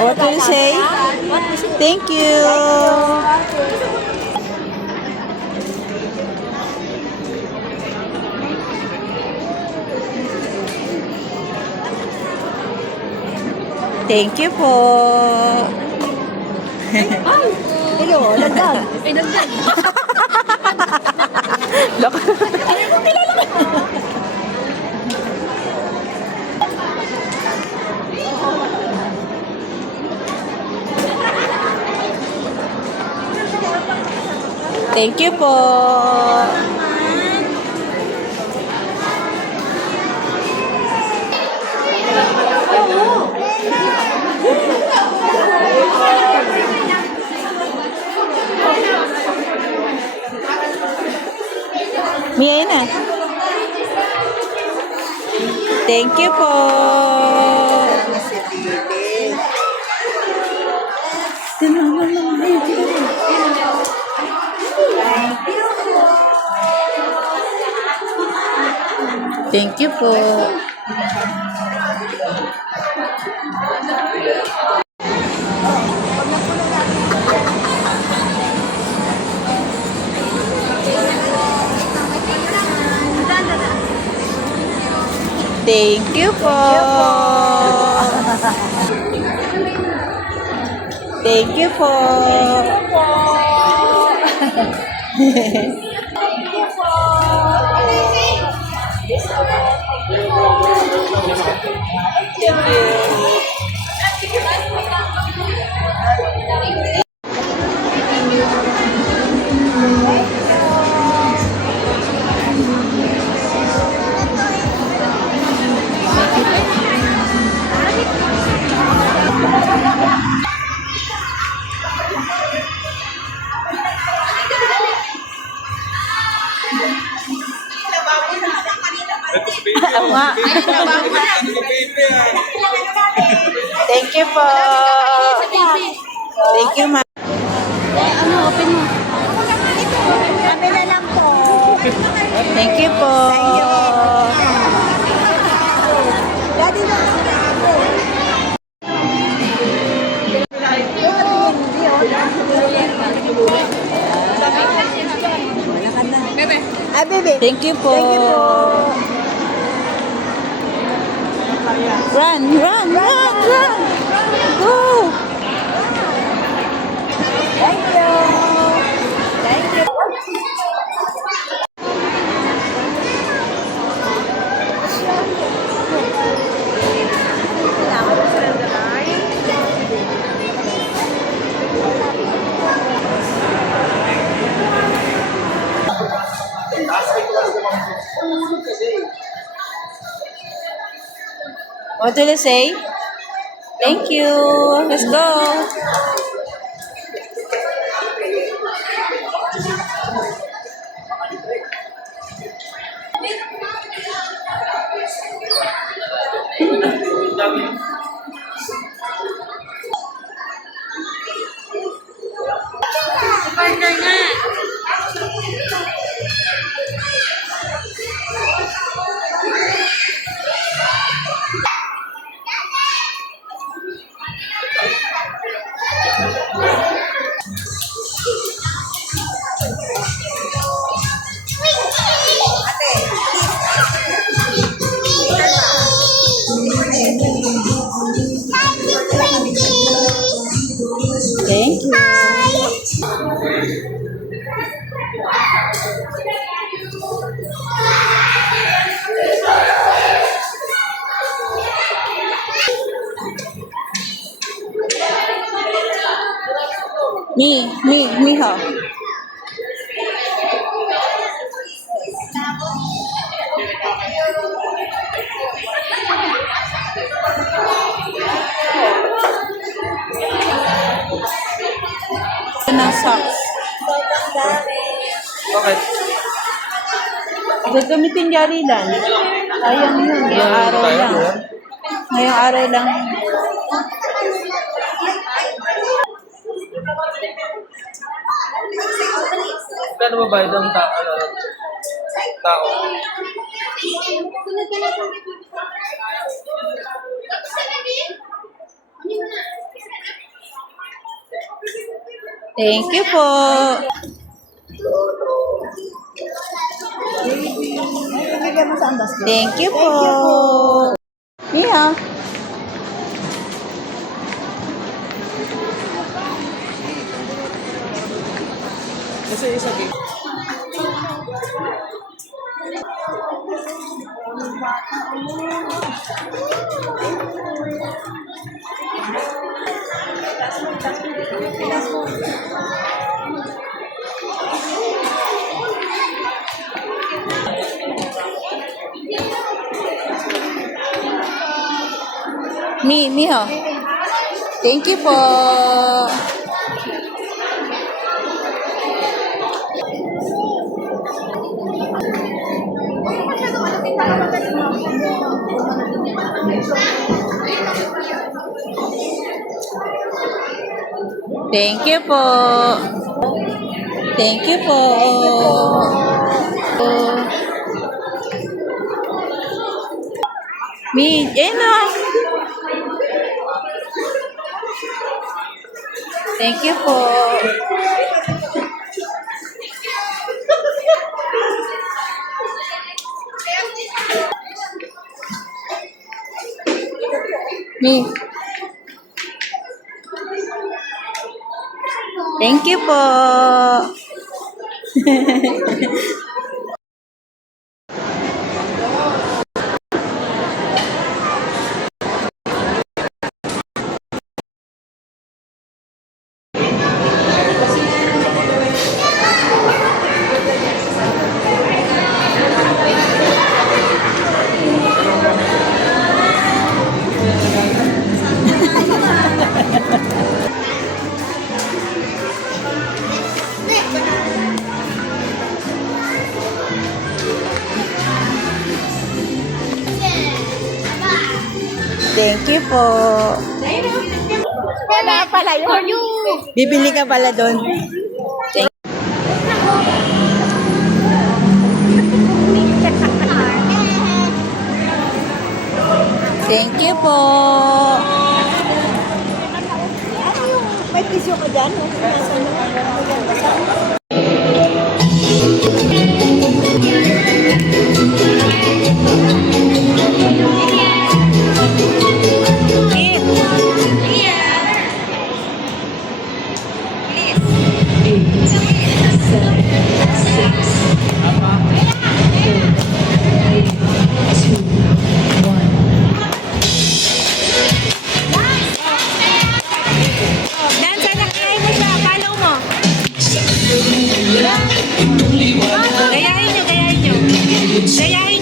What do you say? Thank you. Thank you po. Hello, nagdag. Ay, nagdag. Look. Thank you po. Mia na. Thank you po. Thank you po. Thank you po. Thank you po. Oo nga. Thank you po. Thank you, ma'am. Ano, open mo. Kami na lang po. Thank you po. Daddy na lang po. Ah, bebe. Thank you po. Thank you po. Run, run, run, run. Go. Thank you. Thank you. What do you say? Thank you. Let's go. Partner nga. Thank you. Me, how? Ng socks. Bakit? Gagamitin yari lang. Ayang yun. Ngayong araw lang. Ngayong araw lang. Kano ba bayad ang tao? Thank you po. Bigyan mo sa ambas. Thank you po. Mia. Kasi isa dito. Miho. Thank you po. Thank you po. Thank you po. Na. Thank you po. Mi. Thank you po. Thank you po. Wala pala yun. Bibili ka pala doon. Thank Thank you po. May pisyo ka dyan. Nasa ano? Maganda sa Dansa na, kayahin mo siya. Follow mo. Gayahin nyo, gayahin nyo. Gayahin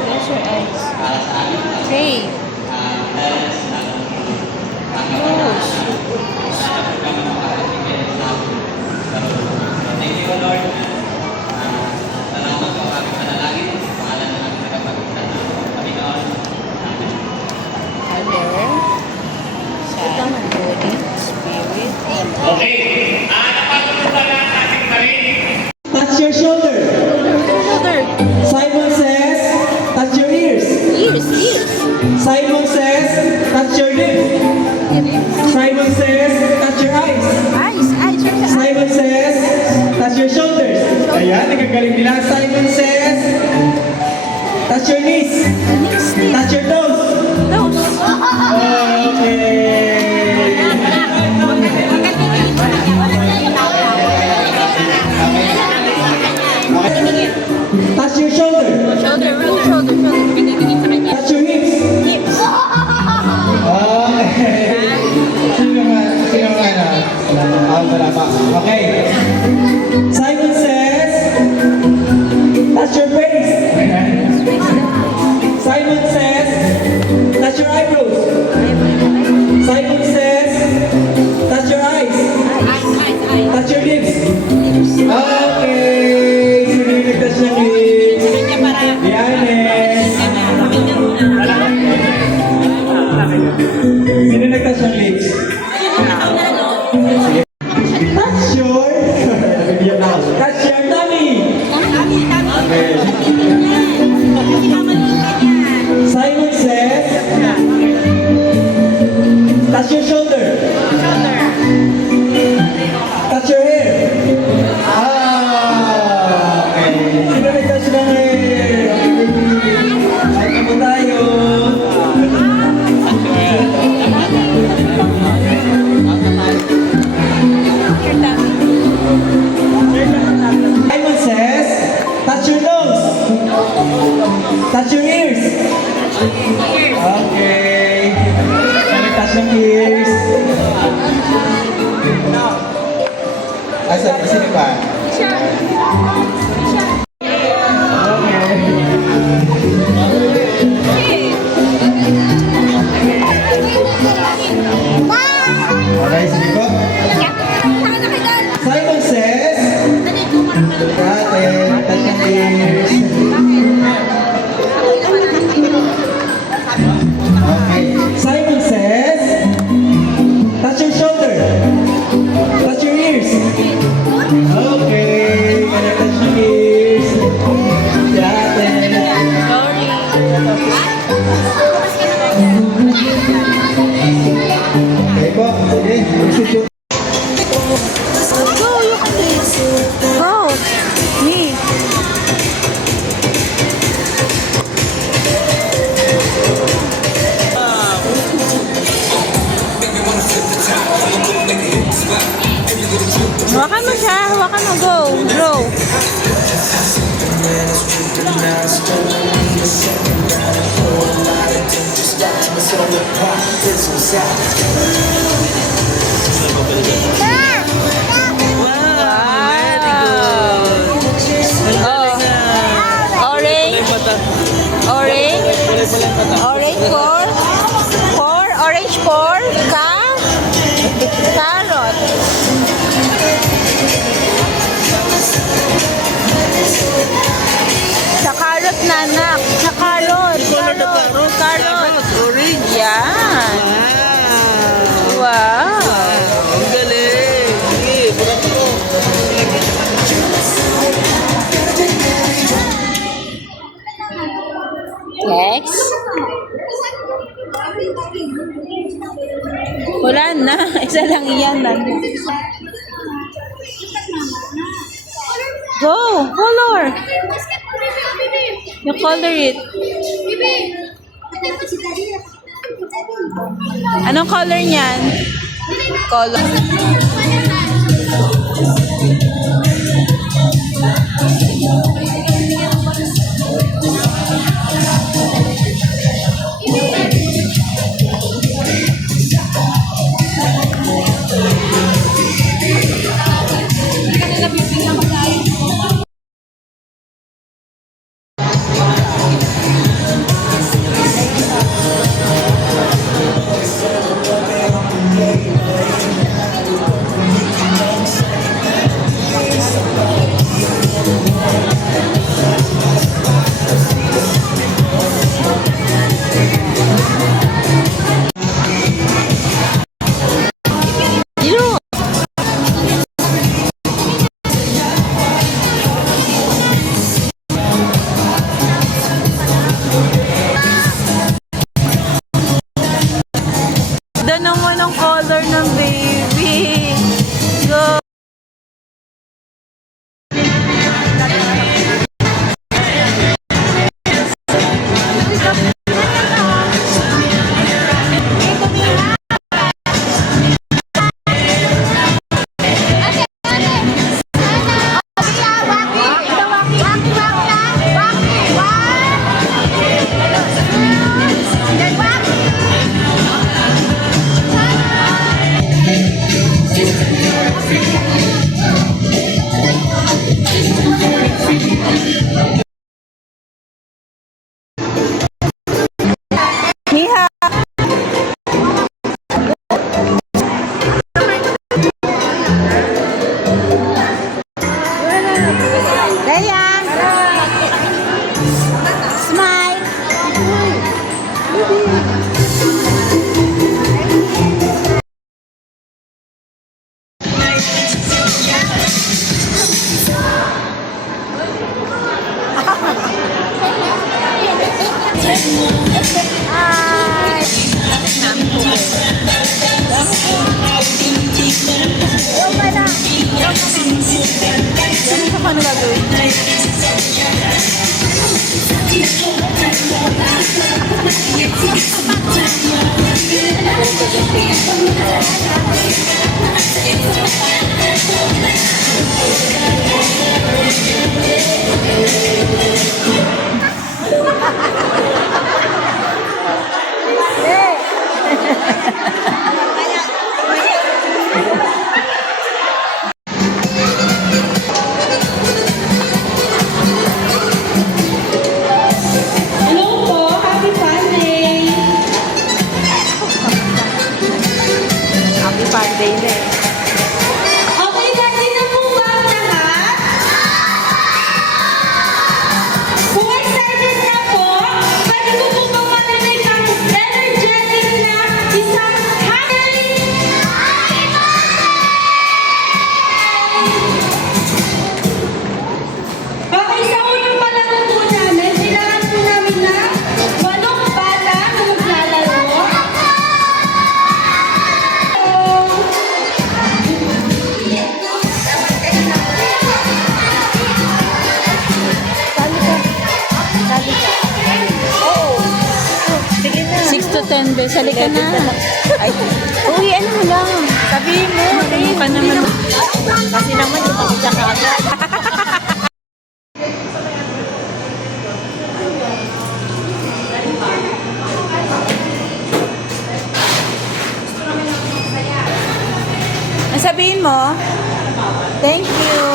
Close your eyes. Pray. Close. Father, Son, Holy Spirit. Touch your shoulder. Shoulder. Simon says, touch your ears. Ears. Simon says, touch your lips. Simon says, touch your eyes. Eyes. Simon says, touch your shoulders. Ayan, nagagaling nila. Simon says, touch your knees. Touch your toes. Nose. Okay. Touch your shoulder. Shoulder. Touch your hips. Okay. Sino wala pa. Okay. Simon says, touch your face. Simon says, touch your eyebrows. Simon says, touch your eyes. Touch your lips. Okay. Sino yung nag-touch ng lips? Yanes. Sino nag-touch ng lips? Sige. Touch your... Touch your tummy. Okay. Simon says, touch your shoulder. Touch your hair. Okay. Sino nag-touch ng hair? Ay, po tayo. Simon says, touch your nose. Touch your ears. Okay. Touch ng ears. Asa, sino ba? Okay, sige po. Simon says, touch ng ears. Okay. Simon says, touch your shoulder. Touch your ears. Okay. Gonna touch your ears. Dati. Okay po. Sige. Execute. Go, you can do it. Go. Me. Hawakan mo siya. Hawakan mo. Go. Go. Oh. Orange. Orange for orange for carrot. Sa carrot na anak. Sa carrot. Carrot. Orange. Yan. Wow. Ang galing. Sige, burat ko. Next. Wala na. Isa lang iyan lang. Go. Color. You color it. Anong color niyan? Color. Ganda naman ang color ng baby. Go! Miha! Dayan! Smile! Paano gagawin? Hello po, happy Sunday! Happy Sunday na eh. Okay, ready na po ba ang lahat? Kung excited na po, pwede ko po bang marinig ang energetic na isang happy! Okay, sa unang palaro po namin, kailangan po namin na 8 bata na maglalaro. Sige na. 6 to 10 beses. Halika na. Ay, uy, ano mo lang. Sabihin mo. Ano ka naman. Kasi naman, ipakita ka agad. Ang sabihin mo, thank you.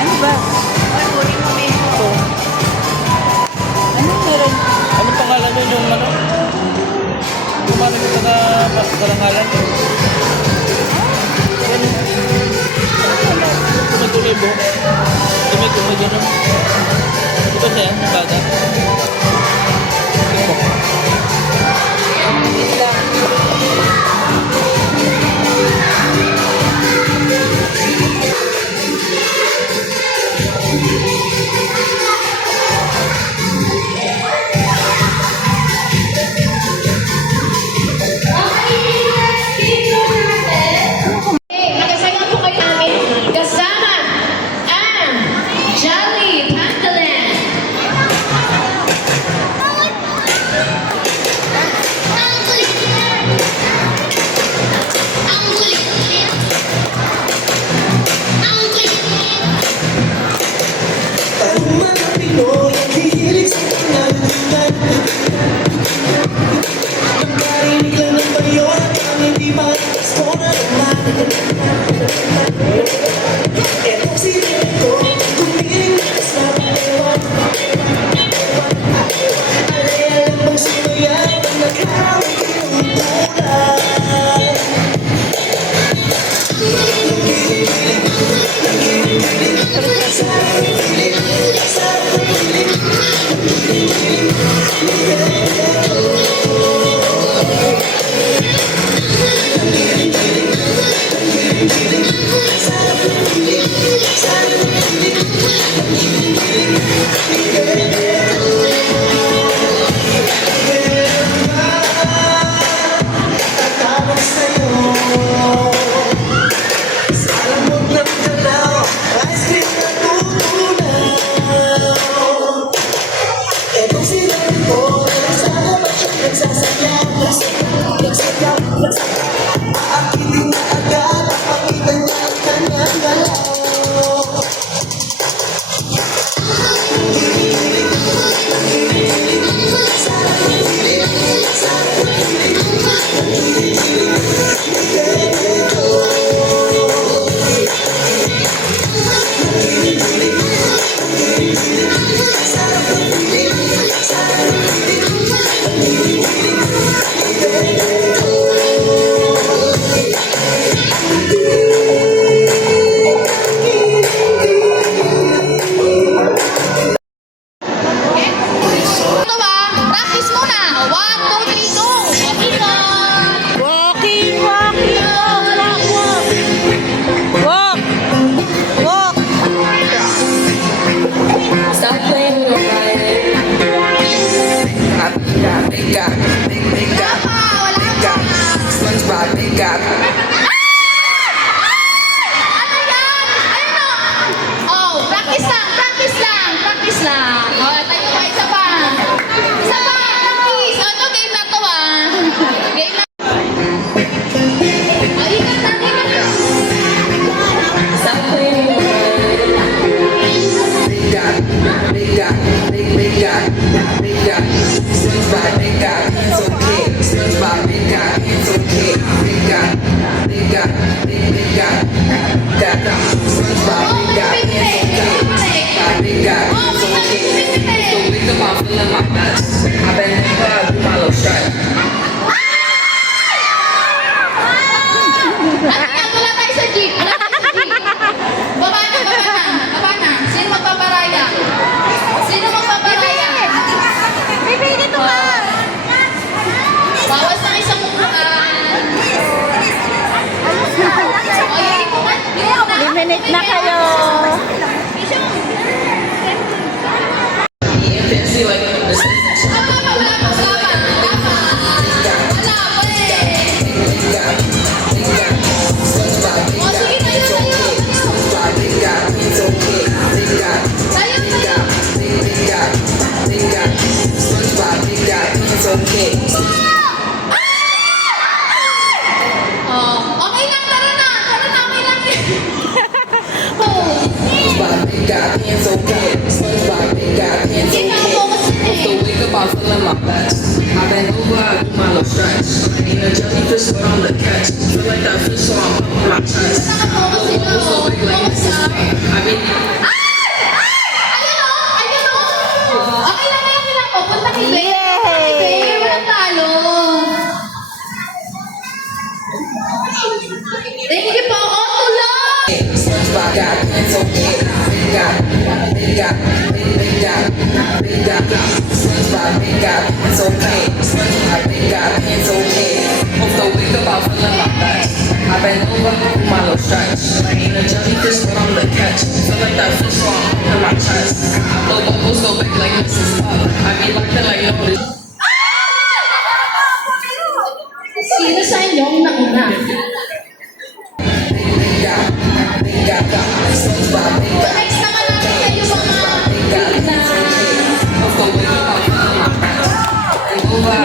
Ano ba? Ano meron? Ano pangalan nun yung ano? Kumano kita na karangalan? Tuloy-tuloy buhok. Ay, kung medyo na. Ito siya, yung baga. Magasayaw po kayo namin kasama ang Jolly Pandaland. Ang mga Pinoy ang hihilig sa pangalan. Nang marinig lang ng bayo at ang hindi matigas mo na naman. Etong sila ko, kumiling na kasama ewan. Alay alam bang sumayaw ang nagkawang kinutulan. Tatawag sa'yo sa lamok ng galaw, ice cream na tutunaw. Etong sila ko, nagsasama ba siya nagsasayaw? Nagsasayaw, aakitin na agad, papakita niya ang kanyang galaw. Ito ba? Practice muna. 1, 2, 3, go! Ikot! Walking, walking, walk, walk, walk. Walk, walk. Stop playing with your Oh, practice lang, practice lang, practice lang. Oh, tayo pa, isa pa. Isa pa, practice. Ano, game na to ah. Game na. Oh, ikat na, ikat na. Stop playing with Wala tayo sa jeep. Wala tayo sa jeep. Baba na, baba na. Baba na. Sino magpaparaya? Sino magpaparaya? Baby, dito ka! Bawas ng isang upuan. O, yung upuan. Liminit na kayo. Wala pa sama. Wala pa eh. O, sige, tayo, tayo. Tayo, tayo. Oh, okay lang, tara na. Tara na, okay lang. Oh. Hindi na ako kasi I've been over, I do my little stretch. Ain't a jellyfish, but I'm the catch. Feel like that fish, so I'm pumping my chest. Nakapokus sila. Focus na. I mean, Ayun o! Ayun o! Okay lang, okay lang. O, punta kay Babe. Punta kay Babe. Walang talo. Thank you po. O, tulong! SpongeBob got pencil, got big got. SpongeBob, big got, it's okay. SpongeBob, big got, it's okay. Hope the wake up, I'm feeling my best. I bend over, do my little stretch. Ain't a jellyfish, but I'm the catch. Feel like that fish, so I'm up in my chest. Little bubbles so big like Mrs. Puff. I be looking like nobody's. Sino sa inyo ang nauna? Big got, SpongeBob, big got. Next naman natin kayo mga na Hope the wake up, I'm feeling my best. Bend over,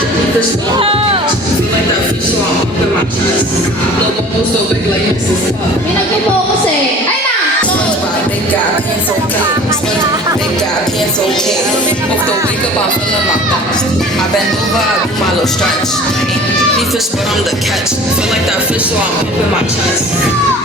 jellyfish, so I'm the catch. Feel like that fish, so I'm up in my chest. Little bubbles so big like Mrs. Puff. may nagpo-focus eh. Ay na! SpongeBob, big got, pants okay. SpongeBob, big got, pants okay. Hope the wake up, I'm feeling my best. I bend over, I do my little stretch. Ain't a jellyfish, but I'm the catch. Feel like that fish, so I'm up in my chest.